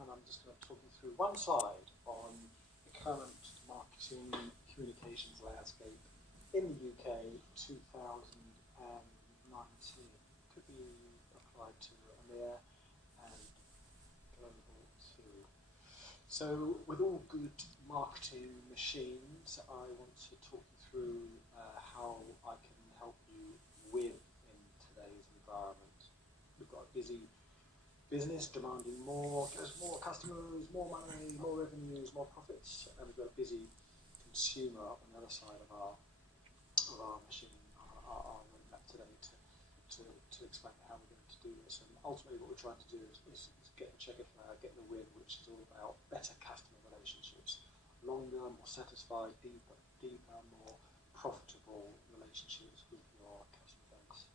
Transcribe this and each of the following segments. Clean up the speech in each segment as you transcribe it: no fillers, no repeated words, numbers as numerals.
and I'm just going to talk you through one side on the current marketing communications landscape in the UK 2019. Could be applied to EMEA and global too. So with all good marketing machines, I want to talk you through how I can help you win in today's environment. We've got a busy business demanding more, get us more customers, more money, more revenues, more profits, and we've got a busy consumer on the other side of our machine, our roadmap today to explain how we're going to do this. And ultimately what we're trying to do is get the checker flag, get the win, which is all about better customer relationships, longer, more satisfied, deeper, more profitable relationships with your customer base.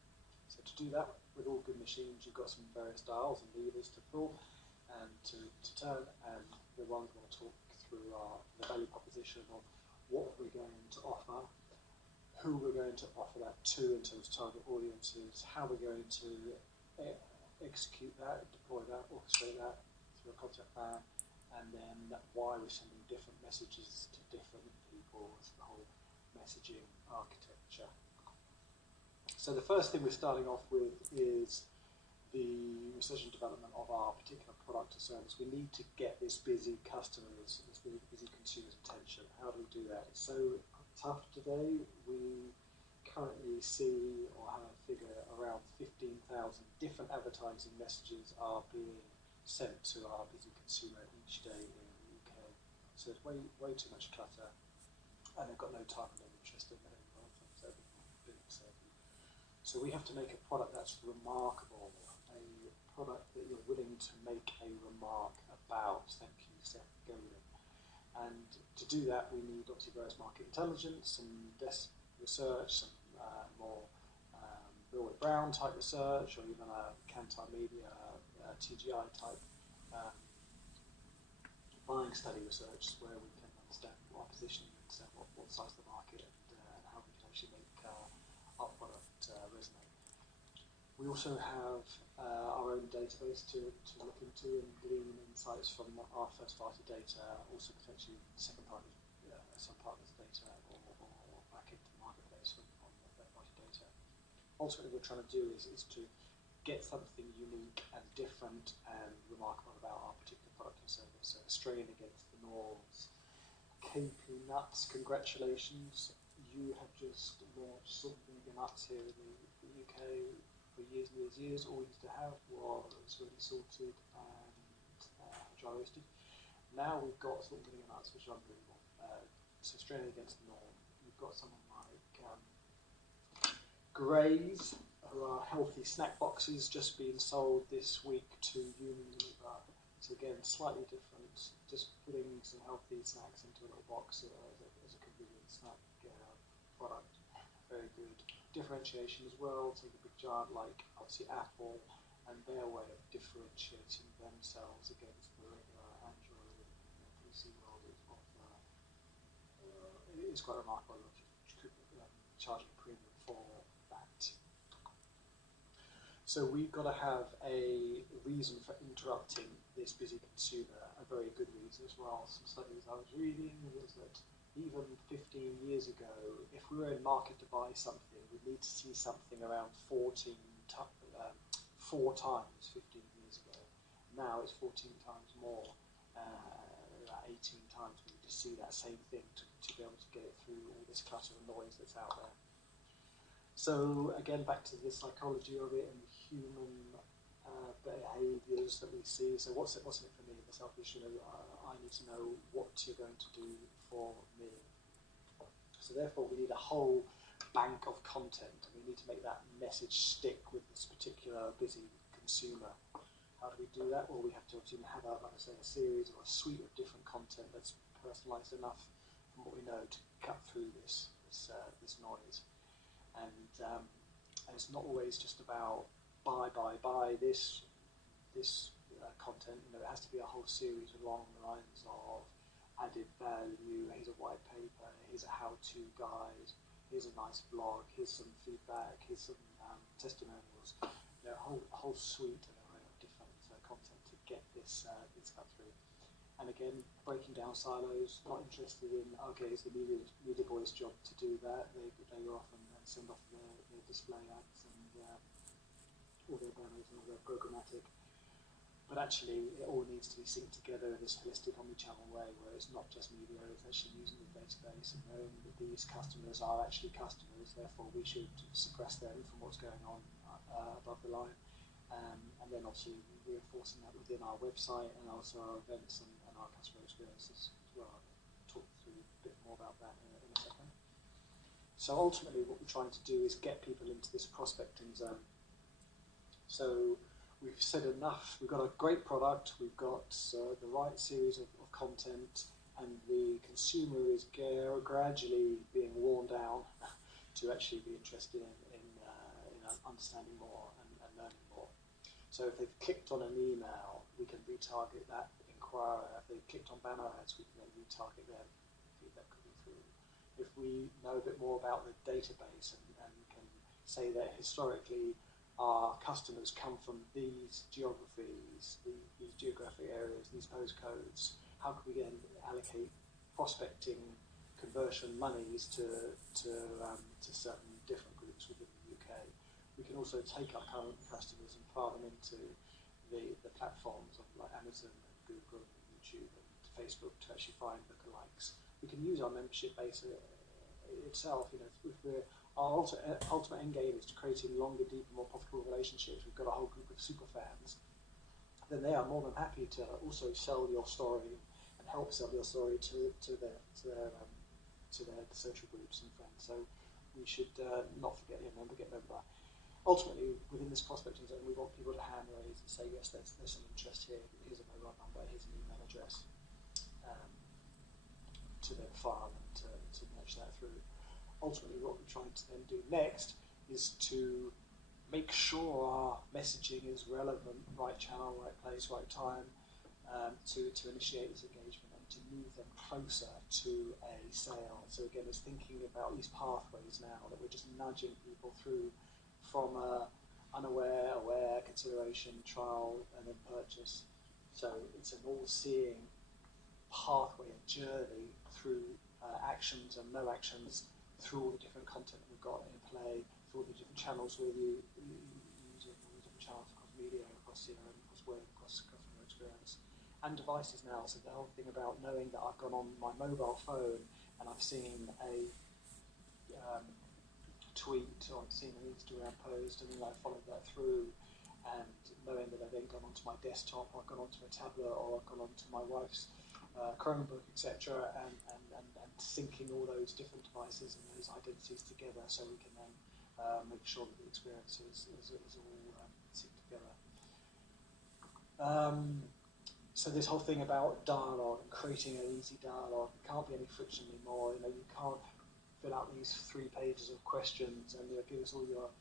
So to do that, with all good machines, you've got some various dials and levers to pull and to turn, and the ones we'll talk through are the value proposition of what we're going to offer, who we're going to offer that to in terms of target audiences, how we're going to execute that, deploy that, orchestrate that through a content plan, and then why we're sending different messages to different people, the whole messaging architecture. So the first thing we're starting off with is the research and development of our particular product or service. We need to get this busy customers, this busy consumer's attention. How do we do that? It's so tough today. We currently see or have a figure around 15,000 different advertising messages are being sent to our busy consumer each day in the UK. So it's way too much clutter, and they've got no time and no interest in it. So we have to make a product that's remarkable, a product that you're willing to make a remark about. Thank you, Seth Godin. And to do that, we need obviously various market intelligence, some desk research, some more Millward Brown type research, or even a Kantar Media, TGI type buying study research, where we can understand our positioning and what size of the market and how we can actually make our product resonate. We also have our own database to look into and glean insights from our first-party data, also potentially some partners' data, or back into the marketplace on third-party data. Ultimately, what we're trying to do is to get something unique and different and remarkable about our particular product or service, so straying against the norms. KP Nuts, congratulations. You have just launched something nuts here in the UK for years and years. All we used to have was really salted and dry roasted. Now we've got something nuts which are unbelievable. So straight against the norm. You've got someone like Graze, who are healthy snack boxes just being sold this week to Unilever. So again, slightly different, just putting some healthy snacks into a little box as a convenient snack product. Very good. Differentiation as well. Take a big giant like obviously Apple and their way of differentiating themselves against the regular Android and PC world is quite remarkable. Charging a premium for that. So we've got to have a reason for interrupting this busy consumer, a very good reason as well. Some studies I was reading was that even 15 years ago, if we were in market to buy something, we'd need to see something around 4 times 15 years ago. Now it's 14 times more, about 18 times we need to see that same thing to be able to get it through all this clutter and noise that's out there. So again, back to the psychology of it and the human behaviours that we see. So what's in it for me? The selfish, I need to know what you're going to do for me. So therefore, we need a whole bank of content, and we need to make that message stick with this particular busy consumer. How do we do that? Well, we have to obviously have, like I say, a series or a suite of different content that's personalised enough from what we know to cut through this noise. And it's not always just about buy this content. It has to be a whole series along the lines of added value. Here's a white paper. Here's a how-to guide. Here's a nice blog. Here's some feedback. Here's some testimonials. A whole suite of different content to get this cut through. And again, breaking down silos, not interested in, okay, it's the media boys' job to do that. They go off and send off their display ads and all their banners and all their programmatic. But actually, it all needs to be synced together in this holistic omnichannel way, where it's not just media, it's actually using the database and knowing that these customers are actually customers, therefore we should suppress them from what's going on above the line. And then obviously reinforcing that within our website and also our events and our customer experiences as well. I'll talk through a bit more about that in a second. So ultimately what we're trying to do is get people into this prospecting zone. So we've said enough, we've got a great product, we've got the right series of content, and the consumer is gradually being worn down to actually be interested in understanding more and learning more. So if they've clicked on an email, we can retarget that inquirer. If they've clicked on banner ads, we can then retarget them, feedback coming through. If we know a bit more about the database and can say that historically our customers come from these geographies, these geographic areas, these postcodes, how can we then allocate prospecting conversion monies to certain different groups within the UK? We can also take our current customers and fire them into the platforms of like Amazon and Google and YouTube and Facebook to actually find lookalikes. We can use our membership base itself. If our ultimate end game is to creating longer, deeper, more profitable relationships. We've got a whole group of super fans. Then they are more than happy to also sell your story and help sell your story to their social groups and friends. So we should not forget member, get member. Ultimately, within this prospecting zone, we want people to hand raise and say, yes, there's some interest here. Here's a mobile number. Here's an email address, to then file and to match that through. Ultimately, what we're trying to then do next is to make sure our messaging is relevant, right channel, right place, right time, to initiate this engagement and to move them closer to a sale. So again, it's thinking about these pathways now that we're just nudging people through from unaware, aware, consideration, trial, and then purchase. So it's an all-seeing pathway and journey through actions and no actions, through all the different content we've got in play, through all the different channels we're using, all the different channels across media, across CRM, across web, across customer experience, and devices now. So the whole thing about knowing that I've gone on my mobile phone and I've seen a tweet or I've seen an Instagram post and then I followed that through, and knowing that I've then gone onto my desktop, or I've gone onto a tablet, or I've gone onto my wife's Chromebook, etc., and syncing all those different devices and those identities together, so we can then make sure that the experience is all synced together. So this whole thing about dialogue and creating an easy dialogue, there can't be any friction anymore. You can't fill out these 3 pages of questions and give us all your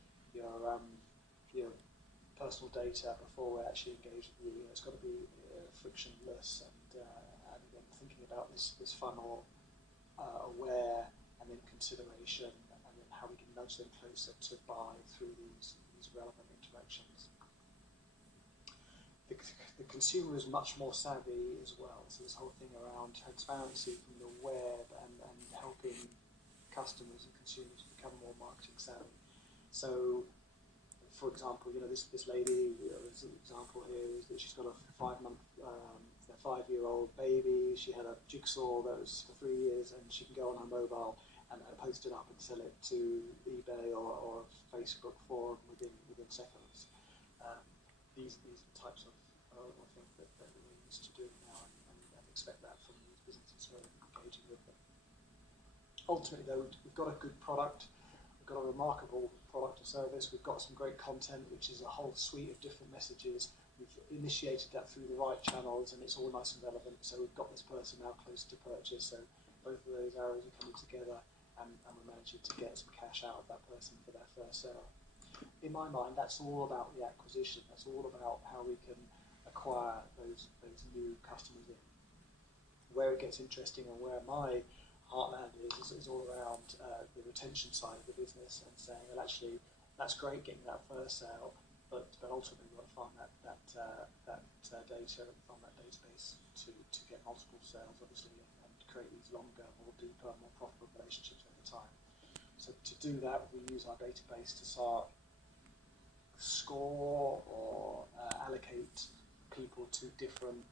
personal data before we're actually engaged with you. It's got to be frictionless, and again, thinking about this funnel, aware, and then consideration, and then how we can nudge them closer to buy through these relevant interactions. The consumer is much more savvy as well, so this whole thing around transparency from the web and helping customers and consumers become more marketing savvy. So, for example, this lady, there's an example here is that she's got a 5-year-old baby. She had a jigsaw that was for 3 years, and she can go on her mobile and post it up and sell it to eBay or Facebook for within seconds. These are the types of things that we're used to doing now, and expect that from these businesses who are engaging with them. Ultimately, though, we've got a good product, we've got a remarkable product or service, we've got some great content, which is a whole suite of different messages. We've initiated that through the right channels, and it's all nice and relevant. So we've got this person now close to purchase, so both of those arrows are coming together, and we're managing to get some cash out of that person for their first sale. In my mind, that's all about the acquisition. That's all about how we can acquire those new customers in. Where it gets interesting and where my heartland is all around the retention side of the business, and saying, well, actually, that's great getting that first sale, but ultimately we've got to find that data, find that database to get multiple sales, obviously, and create these longer, more deeper, more profitable relationships over time. So to do that, we use our database to start score or allocate people to different